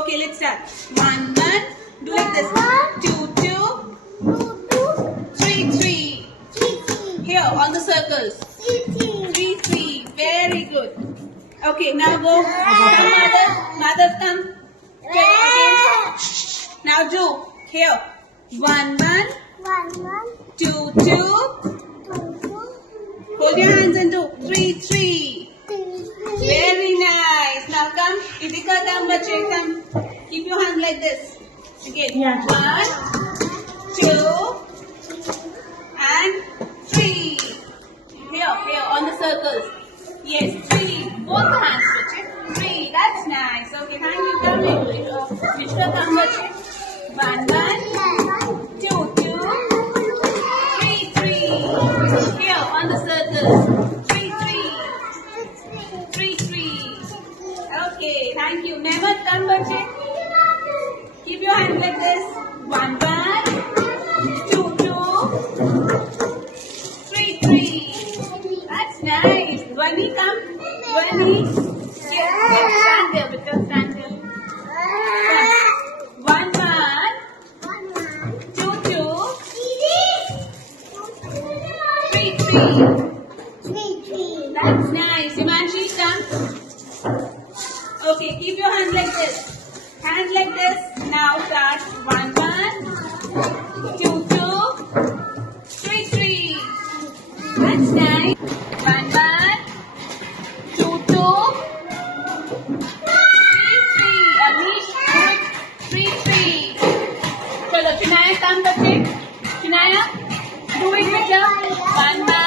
Okay, let's start. 1, 1. Do like this. 2, 2. 3, 3. Here, on the circles. 3, 3. Very good. Okay, now go. Come, mother. Mother, come. Okay, again. Now do. Here. 1, 1. 2, 2. Hold your hands and do. 3, 3. Very nice. Now come. Idika, come, bache, come. Keep your hands like this. Again. 1, 2, and 3. Here, on the circles. Yes, 3. Both the hands, bache. 3. That's nice. Okay, thank you. Come, Vishwa, come, bache. 1, 1, 2, 2, 3, 3. Here, on the circles. 3, 3. 3, 3. Okay, thank you. Never come, bache. Keep your hands like this. 1, 1, 2, 2, 3, 3. That's nice. Dhwani, come. Dhwani. Here, stand there, Vikram, stand there. 1, 1, 2, 2, 3, 3. That's nice. Himanshi, come. Okay, keep your hands like this. Hands like this. Now start. 1, 1, 2, 2, 3, 3. That's nice. 1, 1, 2, 2, 3, 3. Anish, good. 3, 3. Chalo, Chinaya, come, bache. Chinaya, do it better. 1, 1.